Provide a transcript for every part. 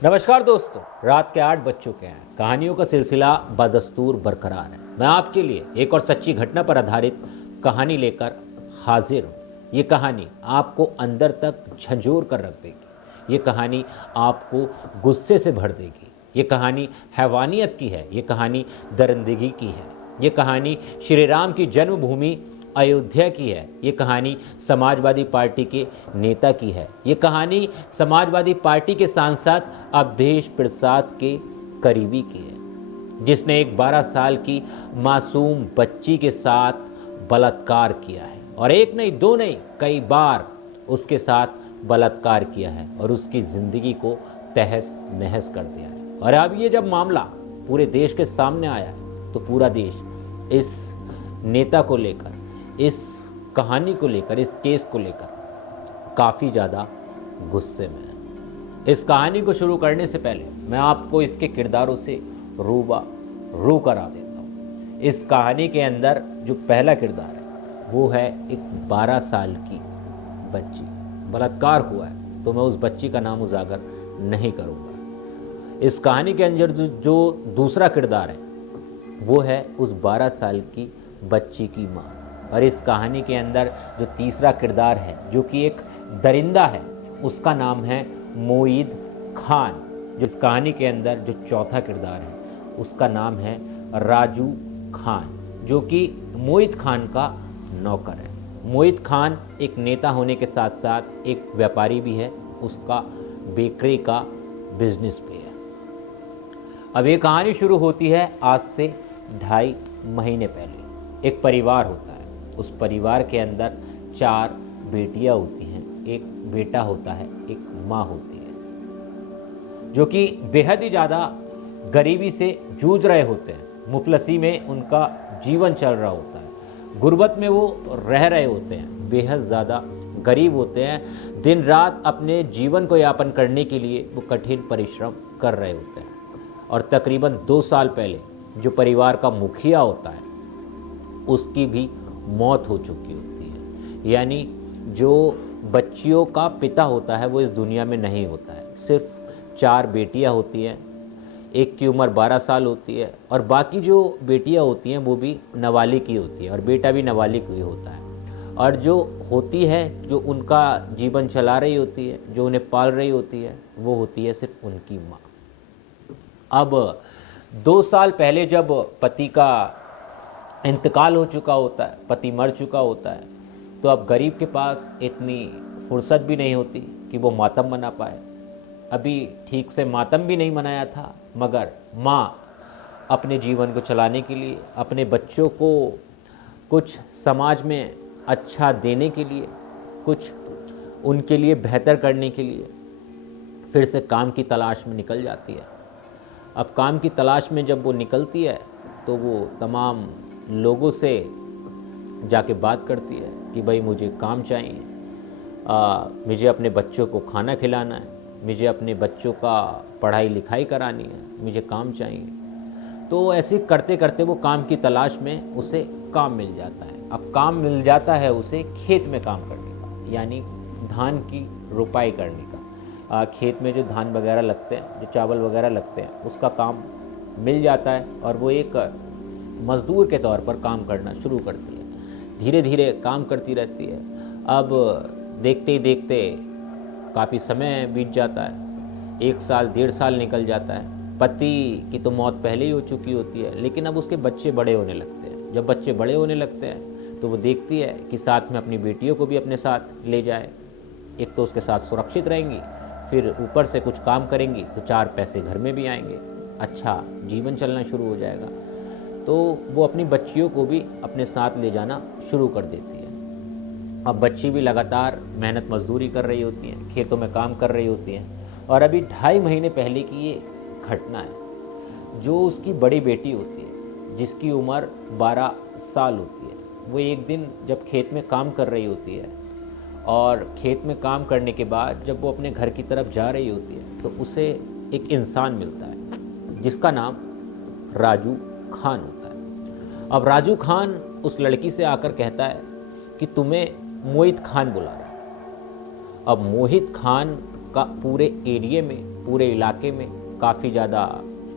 नमस्कार दोस्तों, रात के 8 बज चुके हैं। कहानियों का सिलसिला बदस्तूर बरकरार है। मैं आपके लिए एक और सच्ची घटना पर आधारित कहानी लेकर हाजिर हूँ। ये कहानी आपको अंदर तक झंझोर कर रख देगी। ये कहानी आपको गुस्से से भर देगी। ये कहानी हैवानियत की है। ये कहानी दरिंदगी की है। ये कहानी श्री राम की जन्मभूमि अयोध्या की है। ये कहानी समाजवादी पार्टी के नेता की है। ये कहानी समाजवादी पार्टी के सांसद अवधेश प्रसाद के करीबी की है, जिसने एक 12 साल की मासूम बच्ची के साथ बलात्कार किया है। और एक नहीं, दो नहीं, कई बार उसके साथ बलात्कार किया है और उसकी ज़िंदगी को तहस नहस कर दिया है। और अब ये जब मामला पूरे देश के सामने आया है तो पूरा देश इस नेता को लेकर, इस कहानी को लेकर, इस केस को लेकर काफ़ी ज़्यादा गुस्से में है। इस कहानी को शुरू करने से पहले मैं आपको इसके किरदारों से रू करा देता हूँ। इस कहानी के अंदर जो पहला किरदार है वो है एक 12 साल की बच्ची। बलात्कार हुआ है तो मैं उस बच्ची का नाम उजागर नहीं करूँगा। इस कहानी के अंदर जो दूसरा किरदार है वो है उस 12 साल की बच्ची की माँ। और इस कहानी के अंदर जो तीसरा किरदार है जो कि एक दरिंदा है, उसका नाम है मोईद खान। जिस कहानी के अंदर जो चौथा किरदार है उसका नाम है राजू खान, जो कि मोईद खान का नौकर है। मोईद खान एक नेता होने के साथ साथ एक व्यापारी भी है। उसका बेकरी का बिजनेस भी है। अब ये कहानी शुरू होती है आज से 2.5 महीने पहले। एक परिवार होता है। उस परिवार के अंदर 4 बेटियां होती हैं, एक बेटा होता है, एक माँ होती है, जो कि बेहद ही ज़्यादा गरीबी से जूझ रहे होते हैं। मुफलसी में उनका जीवन चल रहा होता है। गुर्बत में वो रह रहे होते हैं, बेहद ज़्यादा गरीब होते हैं। दिन रात अपने जीवन को यापन करने के लिए वो कठिन परिश्रम कर रहे होते हैं। और तकरीबन 2 साल पहले जो परिवार का मुखिया होता है उसकी भी मौत हो चुकी होती है। यानी जो बच्चियों का पिता होता है वो इस दुनिया में नहीं होता है। सिर्फ 4 बेटियां होती हैं, एक की उम्र 12 साल होती है और बाकी जो बेटियां होती हैं वो भी नाबालिग की होती है और बेटा भी नाबालिग ही होता है। और जो होती है, जो उनका जीवन चला रही होती है, जो उन्हें पाल रही होती है, वो होती है सिर्फ उनकी माँ। अब 2 साल पहले जब पति का इंतकाल हो चुका होता है, पति मर चुका होता है, तो अब गरीब के पास इतनी फुर्सत भी नहीं होती कि वो मातम मना पाए। अभी ठीक से मातम भी नहीं मनाया था, मगर माँ अपने जीवन को चलाने के लिए, अपने बच्चों को कुछ समाज में अच्छा देने के लिए, कुछ उनके लिए बेहतर करने के लिए फिर से काम की तलाश में निकल जाती है। अब काम की तलाश में जब वो निकलती है तो वो तमाम लोगों से जाके बात करती है कि भाई मुझे काम चाहिए, मुझे अपने बच्चों को खाना खिलाना है, मुझे अपने बच्चों का पढ़ाई लिखाई करानी है, मुझे काम चाहिए। तो ऐसे करते करते वो काम की तलाश में उसे काम मिल जाता है। अब काम मिल जाता है उसे खेत में काम करने का, यानी धान की रुपाई करने का। खेत में जो धान वगैरह लगते हैं, जो चावल वगैरह लगते हैं, उसका काम मिल जाता है और वो एक मज़दूर के तौर पर काम करना शुरू करती है। धीरे धीरे काम करती रहती है। अब देखते ही देखते काफ़ी समय बीत जाता है। 1 साल 1.5 साल निकल जाता है। पति की तो मौत पहले ही हो चुकी होती है, लेकिन अब उसके बच्चे बड़े होने लगते हैं। जब बच्चे बड़े होने लगते हैं तो वो देखती है कि साथ में अपनी बेटियों को भी अपने साथ ले जाए। एक तो उसके साथ सुरक्षित रहेंगी, फिर ऊपर से कुछ काम करेंगी तो 4 पैसे घर में भी आएंगे, अच्छा जीवन चलना शुरू हो जाएगा। तो वो अपनी बच्चियों को भी अपने साथ ले जाना शुरू कर देती है। अब बच्ची भी लगातार मेहनत मजदूरी कर रही होती हैं, खेतों में काम कर रही होती हैं। और अभी 2.5 महीने पहले की ये घटना है। जो उसकी बड़ी बेटी होती है, जिसकी उम्र 12 साल होती है, वो एक दिन जब खेत में काम कर रही होती है और खेत में काम करने के बाद जब वो अपने घर की तरफ जा रही होती है तो उसे एक इंसान मिलता है जिसका नाम राजू खान होता है। अब राजू खान उस लड़की से आकर कहता है कि तुम्हें मोहित खान बुला रहा है। अब मोहित खान का पूरे एरिया में पूरे इलाके में काफ़ी ज़्यादा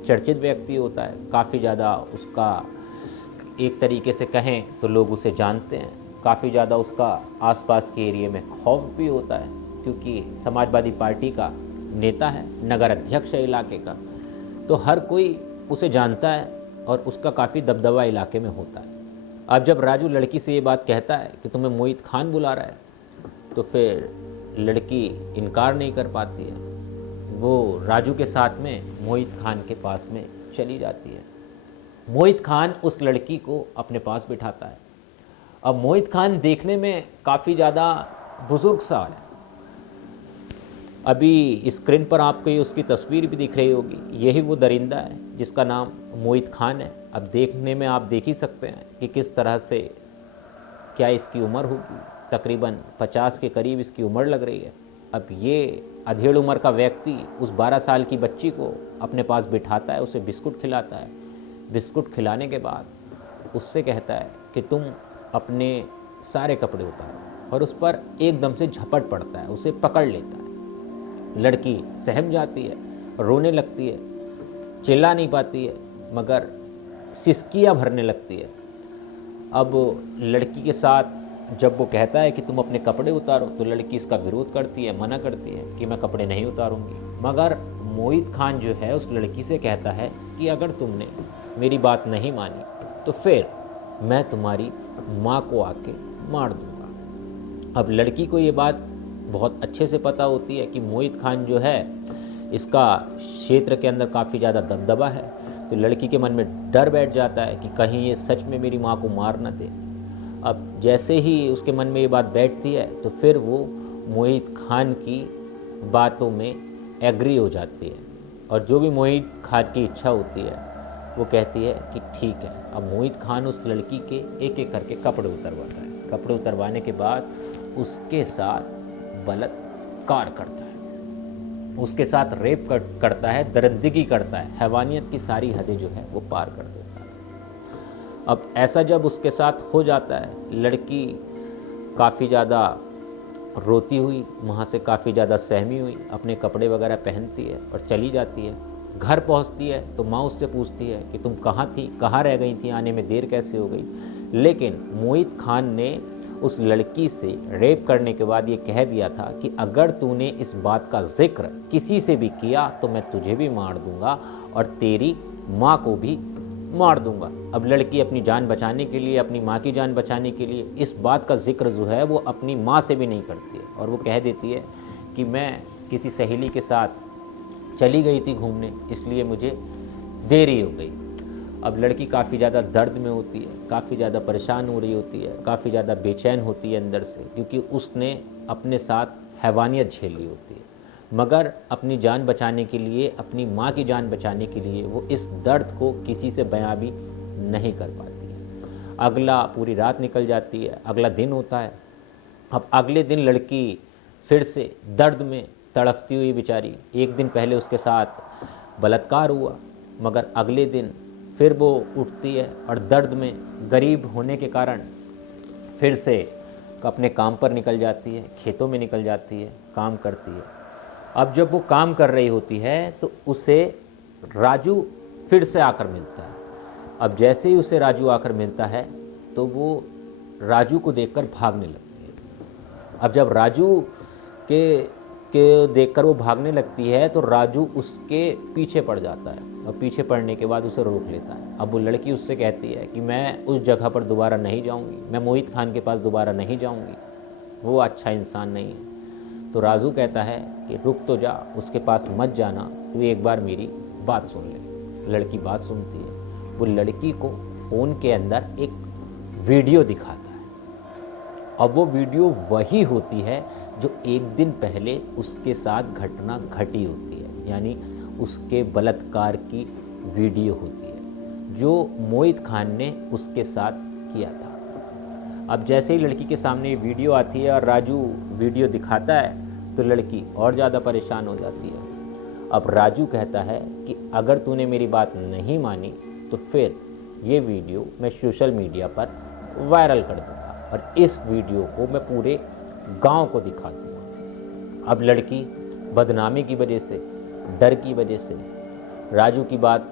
चर्चित व्यक्ति होता है, काफ़ी ज़्यादा उसका एक तरीके से कहें तो लोग उसे जानते हैं, काफ़ी ज़्यादा उसका आसपास के एरिया में खौफ भी होता है, क्योंकि समाजवादी पार्टी का नेता है, नगर अध्यक्ष है इलाके का, तो हर कोई उसे जानता है और उसका काफ़ी दबदबा इलाके में होता है। अब जब राजू लड़की से ये बात कहता है कि तुम्हें मोहित खान बुला रहा है, तो फिर लड़की इनकार नहीं कर पाती है। वो राजू के साथ में मोहित खान के पास में चली जाती है। मोहित खान उस लड़की को अपने पास बिठाता है। अब मोहित खान देखने में काफ़ी ज़्यादा बुजुर्ग सा है। अभी स्क्रीन पर आपको ये उसकी तस्वीर भी दिख रही होगी, यही वो दरिंदा है जिसका नाम मोहित खान है। अब देखने में आप देख ही सकते हैं कि किस तरह से, क्या इसकी उम्र होगी, तकरीबन 50 के करीब इसकी उम्र लग रही है। अब ये अधेड़ उम्र का व्यक्ति उस 12 साल की बच्ची को अपने पास बिठाता है, उसे बिस्कुट खिलाता है। बिस्कुट खिलाने के बाद उससे कहता है कि तुम अपने सारे कपड़े उतारो, और उस पर एकदम से झपट पड़ता है, उसे पकड़ लेता है। लड़की सहम जाती है, रोने लगती है, चिल्ला नहीं पाती है, मगर सिसकियाँ भरने लगती है। अब लड़की के साथ जब वो कहता है कि तुम अपने कपड़े उतारो, तो लड़की इसका विरोध करती है, मना करती है कि मैं कपड़े नहीं उतारूंगी। मगर मोहित खान जो है उस लड़की से कहता है कि अगर तुमने मेरी बात नहीं मानी तो फिर मैं तुम्हारी माँ को आके मार दूंगा। अब लड़की को ये बात बहुत अच्छे से पता होती है कि मोहित खान जो है इसका क्षेत्र के अंदर काफ़ी ज़्यादा दबदबा है, तो लड़की के मन में डर बैठ जाता है कि कहीं ये सच में मेरी माँ को मार न दे। अब जैसे ही उसके मन में ये बात बैठती है तो फिर वो मोहित खान की बातों में एग्री हो जाती है, और जो भी मोहित खान की इच्छा होती है वो कहती है कि ठीक है। अब मोहित खान उस लड़की के एक एक करके कपड़े उतरवाता है। कपड़े उतरवाने के बाद उसके साथ बलात्कार करता है, उसके साथ रेप करता है, दरिंदगी करता है, हैवानियत की सारी हदें जो है वो पार कर देता है। अब ऐसा जब उसके साथ हो जाता है, लड़की काफ़ी ज़्यादा रोती हुई वहाँ से काफ़ी ज़्यादा सहमी हुई अपने कपड़े वगैरह पहनती है और चली जाती है। घर पहुँचती है तो माँ उससे पूछती है कि तुम कहाँ थी, कहाँ रह गई थी, आने में देर कैसे हो गई। लेकिन मोहित खान ने उस लड़की से रेप करने के बाद ये कह दिया था कि अगर तूने इस बात का जिक्र किसी से भी किया तो मैं तुझे भी मार दूंगा और तेरी माँ को भी मार दूंगा। अब लड़की अपनी जान बचाने के लिए, अपनी माँ की जान बचाने के लिए इस बात का जिक्र जो है वो अपनी माँ से भी नहीं करती है, और वो कह देती है कि मैं किसी सहेली के साथ चली गई थी घूमने, इसलिए मुझे देरी हो गई। अब लड़की काफ़ी ज़्यादा दर्द में होती है, काफ़ी ज़्यादा परेशान हो रही होती है, काफ़ी ज़्यादा बेचैन होती है अंदर से, क्योंकि उसने अपने साथ हैवानियत झेली होती है। मगर अपनी जान बचाने के लिए, अपनी माँ की जान बचाने के लिए वो इस दर्द को किसी से बयां भी नहीं कर पाती है। अगला पूरी रात निकल जाती है, अगला दिन होता है। अब अगले दिन लड़की फिर से दर्द में तड़पती हुई बेचारी, एक दिन पहले उसके साथ बलात्कार हुआ, मगर अगले दिन फिर वो उठती है और दर्द में, गरीब होने के कारण फिर से अपने काम पर निकल जाती है, खेतों में निकल जाती है, काम करती है। अब जब वो काम कर रही होती है तो उसे राजू फिर से आकर मिलता है। अब जैसे ही उसे राजू आकर मिलता है तो वो राजू को देखकर भागने लगती है। अब जब राजू के देखकर वो भागने लगती है तो राजू उसके पीछे पड़ जाता है, और पीछे पड़ने के बाद उसे रोक लेता है। अब वो लड़की उससे कहती है कि मैं उस जगह पर दोबारा नहीं जाऊंगी, मैं मोहित खान के पास दोबारा नहीं जाऊंगी, वो अच्छा इंसान नहीं है। तो राजू कहता है कि रुक तो जा, उसके पास मत जाना, तू एक बार मेरी बात सुन ले। लड़की बात सुनती है। वो लड़की को फ़ोन के अंदर एक वीडियो दिखाता है। अब वो वीडियो वही होती है जो एक दिन पहले उसके साथ घटना घटी होती है, यानी उसके बलात्कार की वीडियो होती है जो मोहित खान ने उसके साथ किया था। अब जैसे ही लड़की के सामने ये वीडियो आती है और राजू वीडियो दिखाता है तो लड़की और ज़्यादा परेशान हो जाती है। अब राजू कहता है कि अगर तूने मेरी बात नहीं मानी तो फिर ये वीडियो मैं सोशल मीडिया पर वायरल कर दूँगा और इस वीडियो को मैं पूरे गांव को दिखा दूँगा। अब लड़की बदनामी की वजह से डर की वजह से राजू की बात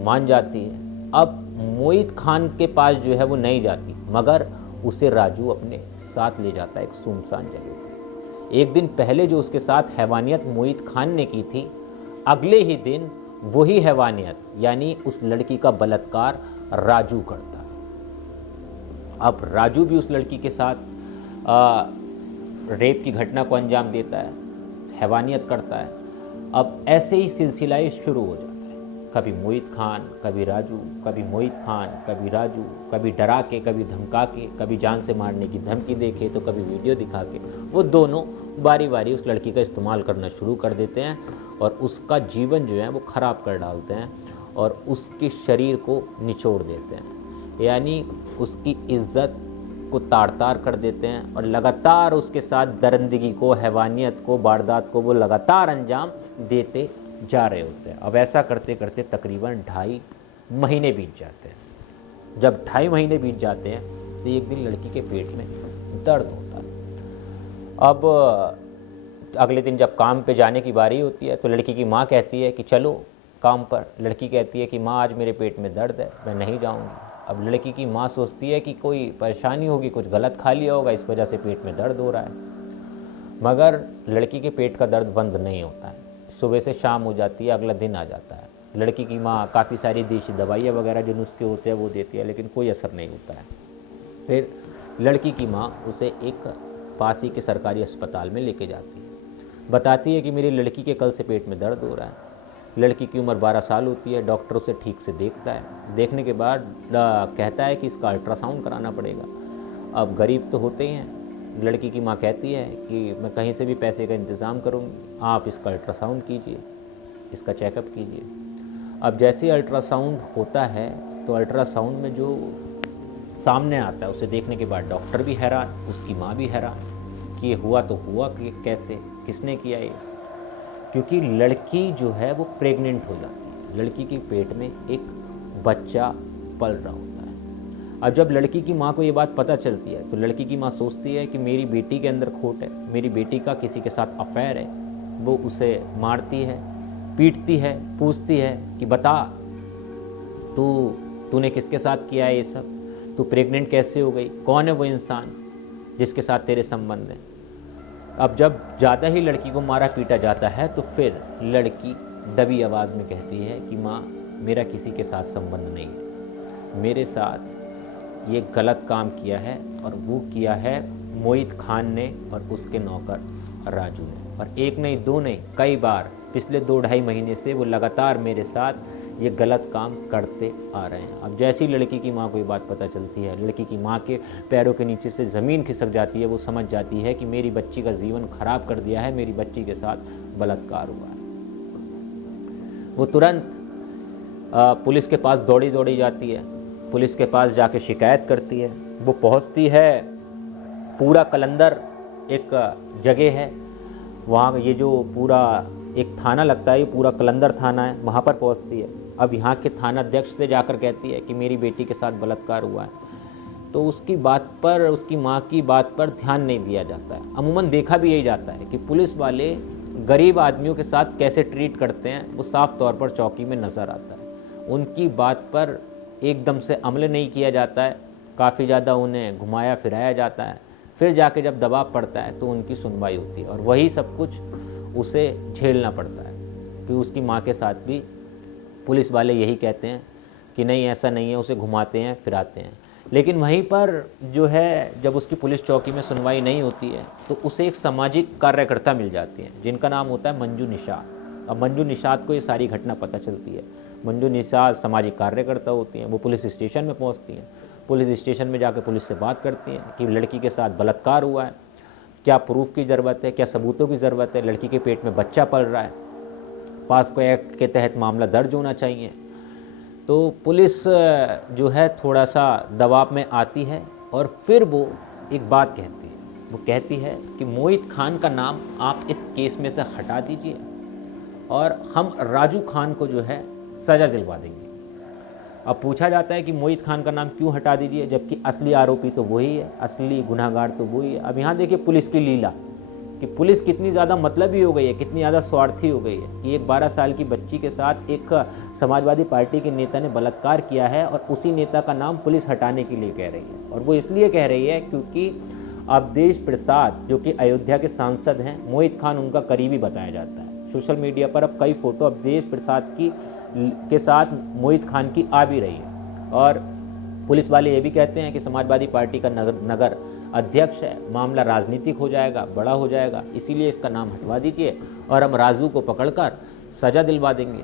मान जाती है। अब मोहित खान के पास जो है वो नहीं जाती, मगर उसे राजू अपने साथ ले जाता है एक सुनसान जगह पर। एक दिन पहले जो उसके साथ हैवानियत मोहित खान ने की थी, अगले ही दिन वही हैवानियत यानी उस लड़की का बलात्कार राजू करता है। अब राजू भी उस लड़की के साथ रेप की घटना को अंजाम देता है, हैवानियत करता है। अब ऐसे ही सिलसिला शुरू हो जाता है, कभी मोहित खान, कभी राजू, कभी मोहित खान, कभी राजू, कभी डरा के, कभी धमका के, कभी जान से मारने की धमकी देके, तो कभी वीडियो दिखा के वो दोनों बारी बारी उस लड़की का इस्तेमाल करना शुरू कर देते हैं और उसका जीवन जो है वो ख़राब कर डालते हैं और उसके शरीर को निचोड़ देते हैं, यानी उसकी इज्जत को तार तार कर देते हैं और लगातार उसके साथ दरिंदगी को, हैवानियत को, वारदात को वो लगातार अंजाम देते जा रहे होते हैं। अब ऐसा करते करते तकरीबन 2.5 महीने बीत जाते हैं। जब 2.5 महीने बीत जाते हैं तो एक दिन लड़की के पेट में दर्द होता है। अब अगले दिन जब काम पे जाने की बारी होती है तो लड़की की माँ कहती है कि चलो काम पर। लड़की कहती है कि माँ आज मेरे पेट में दर्द है, मैं नहीं जाऊँगी। अब लड़की की माँ सोचती है कि कोई परेशानी होगी, कुछ गलत खा लिया होगा, इस वजह से पेट में दर्द हो रहा है। मगर लड़की के पेट का दर्द बंद नहीं होता है। सुबह से शाम हो जाती है, अगला दिन आ जाता है। लड़की की माँ काफ़ी सारी देसी दवाइयाँ वगैरह जो नुस्खे होते हैं वो देती है, लेकिन कोई असर नहीं होता है। फिर लड़की की माँ उसे एक पास ही के सरकारी अस्पताल में लेके जाती है। बताती है कि मेरी लड़की के कल से पेट में दर्द हो रहा है। लड़की की उम्र 12 साल होती है। डॉक्टर उसे ठीक से देखता है। देखने के बाद कहता है कि इसका अल्ट्रासाउंड कराना पड़ेगा। अब गरीब तो होते ही हैं। लड़की की माँ कहती है कि मैं कहीं से भी पैसे का इंतज़ाम करूँगी, आप इसका अल्ट्रासाउंड कीजिए, इसका चेकअप कीजिए। अब जैसे अल्ट्रासाउंड होता है तो अल्ट्रासाउंड में जो सामने आता है उसे देखने के बाद डॉक्टर भी हैरान, उसकी माँ भी हैरान कि ये हुआ तो हुआ कि कैसे, किसने किया ये। क्योंकि लड़की जो है वो प्रेग्नेंट हो जाती है, लड़की के पेट में एक बच्चा पल रहा होता है। अब जब लड़की की माँ को ये बात पता चलती है तो लड़की की माँ सोचती है कि मेरी बेटी के अंदर खोट है, मेरी बेटी का किसी के साथ अफेयर है। वो उसे मारती है, पीटती है, पूछती है कि बता तूने किसके साथ किया है ये सब, तू प्रेग्नेंट कैसे हो गई, कौन है वो इंसान जिसके साथ तेरे संबंध हैं। अब जब ज़्यादा ही लड़की को मारा पीटा जाता है तो फिर लड़की दबी आवाज़ में कहती है कि माँ मेरा किसी के साथ संबंध नहीं है, मेरे साथ ये गलत काम किया है और वो किया है मोहित खान ने और उसके नौकर राजू ने। और एक नहीं दो नहीं कई बार पिछले 2-2.5 महीने से वो लगातार मेरे साथ ये गलत काम करते आ रहे हैं। अब जैसी लड़की की माँ को ये बात पता चलती है, लड़की की माँ के पैरों के नीचे से ज़मीन खिसक जाती है। वो समझ जाती है कि मेरी बच्ची का जीवन खराब कर दिया है, मेरी बच्ची के साथ बलात्कार हुआ है। वो तुरंत पुलिस के पास दौड़ी जाती है, पुलिस के पास जाके शिकायत करती है। वो पहुंचती है पूरा कलंदर एक जगह है, वहाँ ये जो पूरा एक थाना लगता है, ये पूरा कलंदर थाना है, वहाँ पर पहुँचती है। अब यहाँ के थाना अध्यक्ष से जाकर कहती है कि मेरी बेटी के साथ बलात्कार हुआ है। तो उसकी बात पर, उसकी माँ की बात पर ध्यान नहीं दिया जाता है। अमूमन देखा भी यही जाता है कि पुलिस वाले गरीब आदमियों के साथ कैसे ट्रीट करते हैं, वो साफ तौर पर चौकी में नज़र आता है। उनकी बात पर एकदम से अमल नहीं किया जाता है, काफ़ी ज़्यादा उन्हें घुमाया फिराया जाता है। फिर जाके जब दबाव पड़ता है तो उनकी सुनवाई होती है और वही सब कुछ उसे झेलना पड़ता है। कि उसकी माँ के साथ भी पुलिस वाले यही कहते हैं कि नहीं ऐसा नहीं है, उसे घुमाते हैं फिराते हैं। लेकिन वहीं पर जो है जब उसकी पुलिस चौकी में सुनवाई नहीं होती है तो उसे एक सामाजिक कार्यकर्ता मिल जाती हैं जिनका नाम होता है मंजू निषाद। अब मंजू निषाद को ये सारी घटना पता चलती है। मंजू निषाद सामाजिक कार्यकर्ता होती हैं। वो पुलिस स्टेशन में पहुंचती हैं। पुलिस स्टेशन में जाकर पुलिस से बात करती हैं कि लड़की के साथ बलात्कार हुआ है, क्या प्रूफ की ज़रूरत है, क्या सबूतों की ज़रूरत है, लड़की के पेट में बच्चा पल रहा है, पास्को एक्ट के तहत मामला दर्ज होना चाहिए। तो पुलिस जो है थोड़ा सा दबाव में आती है और फिर वो एक बात कहती है। वो कहती है कि मोहित खान का नाम आप इस केस में से हटा दीजिए और हम राजू खान को जो है सज़ा दिलवा देंगे। अब पूछा जाता है कि मोहित खान का नाम क्यों हटा दीजिए, जबकि असली आरोपी तो वही है, असली गुनहगार तो वही है। अब यहाँ देखिए पुलिस की लीला कि पुलिस कितनी ज़्यादा मतलबी हो गई है, कितनी ज़्यादा स्वार्थी हो गई है कि एक 12 साल की बच्ची के साथ एक समाजवादी पार्टी के नेता ने बलात्कार किया है और उसी नेता का नाम पुलिस हटाने के लिए कह रही है। और वो इसलिए कह रही है क्योंकि अवधेश प्रसाद जो कि अयोध्या के सांसद हैं, मोहित खान उनका करीबी बताया जाता है। सोशल मीडिया पर अब कई फोटो अवधेश प्रसाद के साथ मोहित खान की आ भी रही है। और पुलिस वाले ये भी कहते हैं कि समाजवादी पार्टी का नगर अध्यक्ष है, मामला राजनीतिक हो जाएगा, बड़ा हो जाएगा, इसीलिए इसका नाम हटवा दीजिए और हम राजू को पकड़कर सज़ा दिलवा देंगे।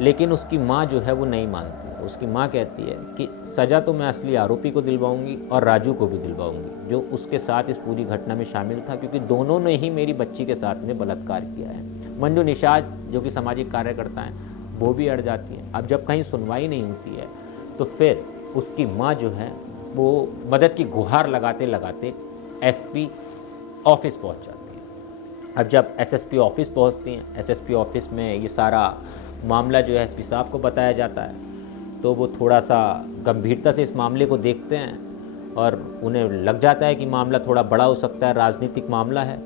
लेकिन उसकी माँ जो है वो नहीं मानती है। उसकी माँ कहती है कि सज़ा तो मैं असली आरोपी को दिलवाऊंगी और राजू को भी दिलवाऊंगी जो उसके साथ इस पूरी घटना में शामिल था, क्योंकि दोनों ने ही मेरी बच्ची के साथ में बलात्कार किया है। मंजू निषाद जो कि सामाजिक कार्यकर्ता हैं वो भी अड़ जाती है। अब जब कहीं सुनवाई नहीं होती है तो फिर उसकी माँ जो है वो मदद की गुहार लगाते लगाते एसपी ऑफिस पहुंच जाती है। अब जब एसएसपी ऑफिस पहुंचती हैं, एसएसपी ऑफिस में ये सारा मामला जो है एसपी साहब को बताया जाता है, तो वो थोड़ा सा गंभीरता से इस मामले को देखते हैं और उन्हें लग जाता है कि मामला थोड़ा बड़ा हो सकता है, राजनीतिक मामला है।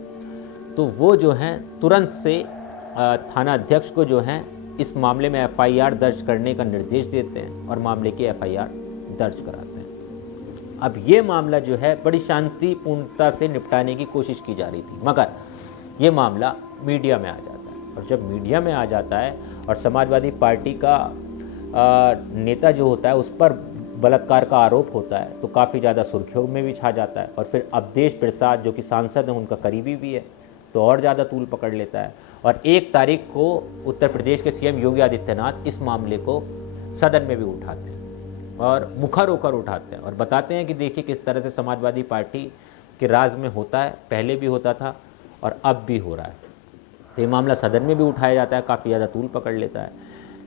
तो वो जो हैं तुरंत से थाना अध्यक्ष को जो है इस मामले में एफआईआर दर्ज करने का निर्देश देते हैं और मामले की एफआईआर दर्ज कराते हैं। अब ये मामला जो है बड़ी शांतिपूर्णता से निपटाने की कोशिश की जा रही थी, मगर ये मामला मीडिया में आ जाता है। और जब मीडिया में आ जाता है और समाजवादी पार्टी का नेता जो होता है उस पर बलात्कार का आरोप होता है तो काफ़ी ज़्यादा सुर्खियों में भी छा जाता है। और फिर अवधेश प्रसाद जो कि सांसद हैं, उनका करीबी भी है, तो और ज़्यादा तूल पकड़ लेता है। और 1 तारीख को उत्तर प्रदेश के सीएम योगी आदित्यनाथ इस मामले को सदन में भी उठाते हैं और मुखर होकर उठाते हैं और बताते हैं कि देखिए किस तरह से समाजवादी पार्टी के राज में होता है, पहले भी होता था और अब भी हो रहा है। तो ये मामला सदन में भी उठाया जाता है, काफ़ी ज़्यादा तूल पकड़ लेता है।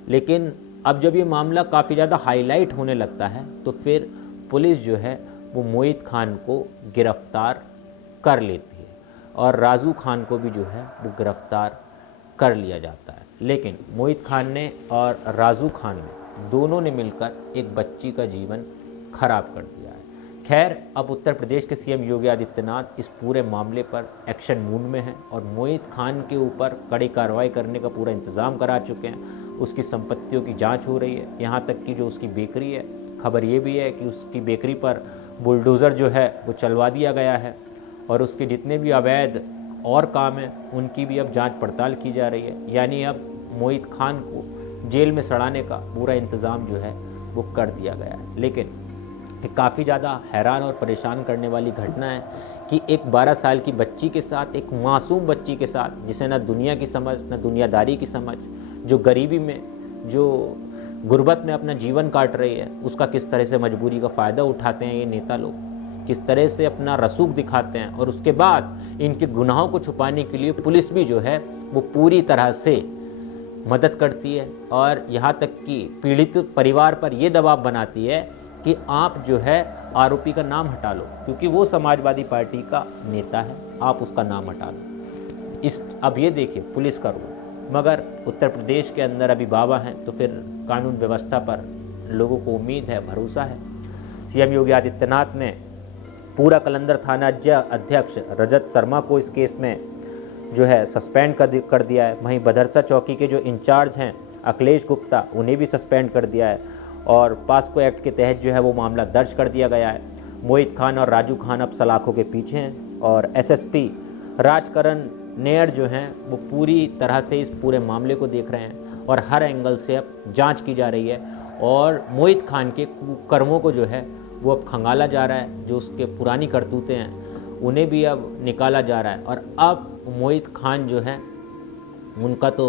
लेकिन अब जब ये मामला काफ़ी ज़्यादा हाईलाइट होने लगता है तो फिर पुलिस जो है वो मोहित खान को गिरफ्तार कर लेती है और राजू खान को भी जो है वो गिरफ्तार कर लिया जाता है। लेकिन मोहित खान ने और राजू खान ने दोनों ने मिलकर एक बच्ची का जीवन खराब कर दिया है। खैर, अब उत्तर प्रदेश के सीएम योगी आदित्यनाथ इस पूरे मामले पर एक्शन मूड में हैं और मोहित खान के ऊपर कड़ी कार्रवाई करने का पूरा इंतज़ाम करा चुके हैं। उसकी संपत्तियों की जांच हो रही है, यहाँ तक कि जो उसकी बेकरी है, खबर ये भी है कि उसकी बेकरी पर बुलडोज़र जो है वो चलवा दिया गया है और उसके जितने भी अवैध और काम हैं उनकी भी अब जांच पड़ताल की जा रही है। यानी अब मोहित खान को जेल में सड़ाने का पूरा इंतज़ाम जो है वो कर दिया गया है। लेकिन काफ़ी ज़्यादा हैरान और परेशान करने वाली घटना है कि एक 12 साल की बच्ची के साथ, एक मासूम बच्ची के साथ, जिसे ना दुनिया की समझ ना दुनियादारी की समझ, जो गरीबी में, जो गुर्बत में अपना जीवन काट रही है, उसका किस तरह से मजबूरी का फ़ायदा उठाते हैं ये नेता लोग, किस तरह से अपना रसूख दिखाते हैं। और उसके बाद इनके गुनाहों को छुपाने के लिए पुलिस भी जो है वो पूरी तरह से मदद करती है और यहाँ तक कि पीड़ित परिवार पर ये दबाव बनाती है कि आप जो है आरोपी का नाम हटा लो, क्योंकि वो समाजवादी पार्टी का नेता है, आप उसका नाम हटा लो। अब ये देखिए पुलिस का रोल। मगर उत्तर प्रदेश के अंदर अभी बाबा हैं तो फिर कानून व्यवस्था पर लोगों को उम्मीद है, भरोसा है। सीएम योगी आदित्यनाथ ने पूरा कलंदर थाना अध्यक्ष रजत शर्मा को इस केस में जो है सस्पेंड कर दिया है। वहीं बदरसा चौकी के जो इंचार्ज हैं अखिलेश गुप्ता, उन्हें भी सस्पेंड कर दिया है और पास्को एक्ट के तहत जो है वो मामला दर्ज कर दिया गया है। मोहित खान और राजू खान अब सलाखों के पीछे हैं और एसएसपी राजकरण नेयर जो हैं वो पूरी तरह से इस पूरे मामले को देख रहे हैं और हर एंगल से अब जांच की जा रही है और मोहित खान के कर्मों को जो है वो अब खंगाला जा रहा है। जो उसके पुरानी करतूतें हैं उन्हें भी अब निकाला जा रहा है और अब मोहित खान जो है उनका तो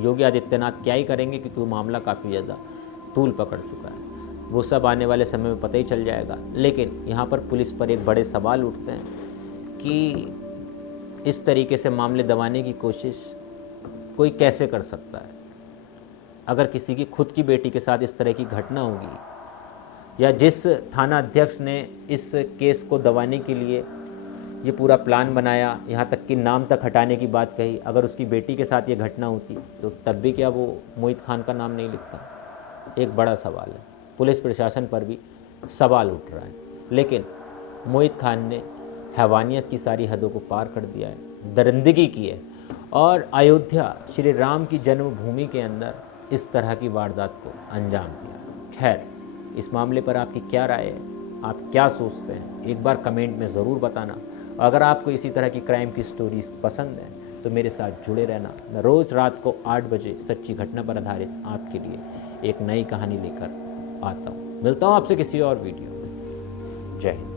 योगी आदित्यनाथ क्या ही करेंगे, क्योंकि वो मामला काफ़ी ज़्यादा तूल पकड़ चुका है। वो सब आने वाले समय में पता ही चल जाएगा। लेकिन यहाँ पर पुलिस पर एक बड़े सवाल उठते हैं कि इस तरीके से मामले दबाने की कोशिश कोई कैसे कर सकता है। अगर किसी की खुद की बेटी के साथ इस तरह की घटना होगी या जिस थाना अध्यक्ष ने इस केस को दबाने के लिए ये पूरा प्लान बनाया, यहाँ तक कि नाम तक हटाने की बात कही, अगर उसकी बेटी के साथ ये घटना होती तो तब भी क्या वो मोहित खान का नाम नहीं लिखता? एक बड़ा सवाल है। पुलिस प्रशासन पर भी सवाल उठ रहा है। लेकिन मोहित खान ने हैवानियत की सारी हदों को पार कर दिया है। दरिंदगी की है और अयोध्या श्री राम की जन्मभूमि के अंदर इस तरह की वारदात को अंजाम दिया। खैर, इस मामले पर आपकी क्या राय है, आप क्या सोचते हैं, एक बार कमेंट में ज़रूर बताना। अगर आपको इसी तरह की क्राइम की स्टोरीज पसंद है तो मेरे साथ जुड़े रहना। मैं रोज़ रात को 8 बजे सच्ची घटना पर आधारित आपके लिए एक नई कहानी लेकर आता हूँ। मिलता हूँ आपसे किसी और वीडियो में। जय हिंद।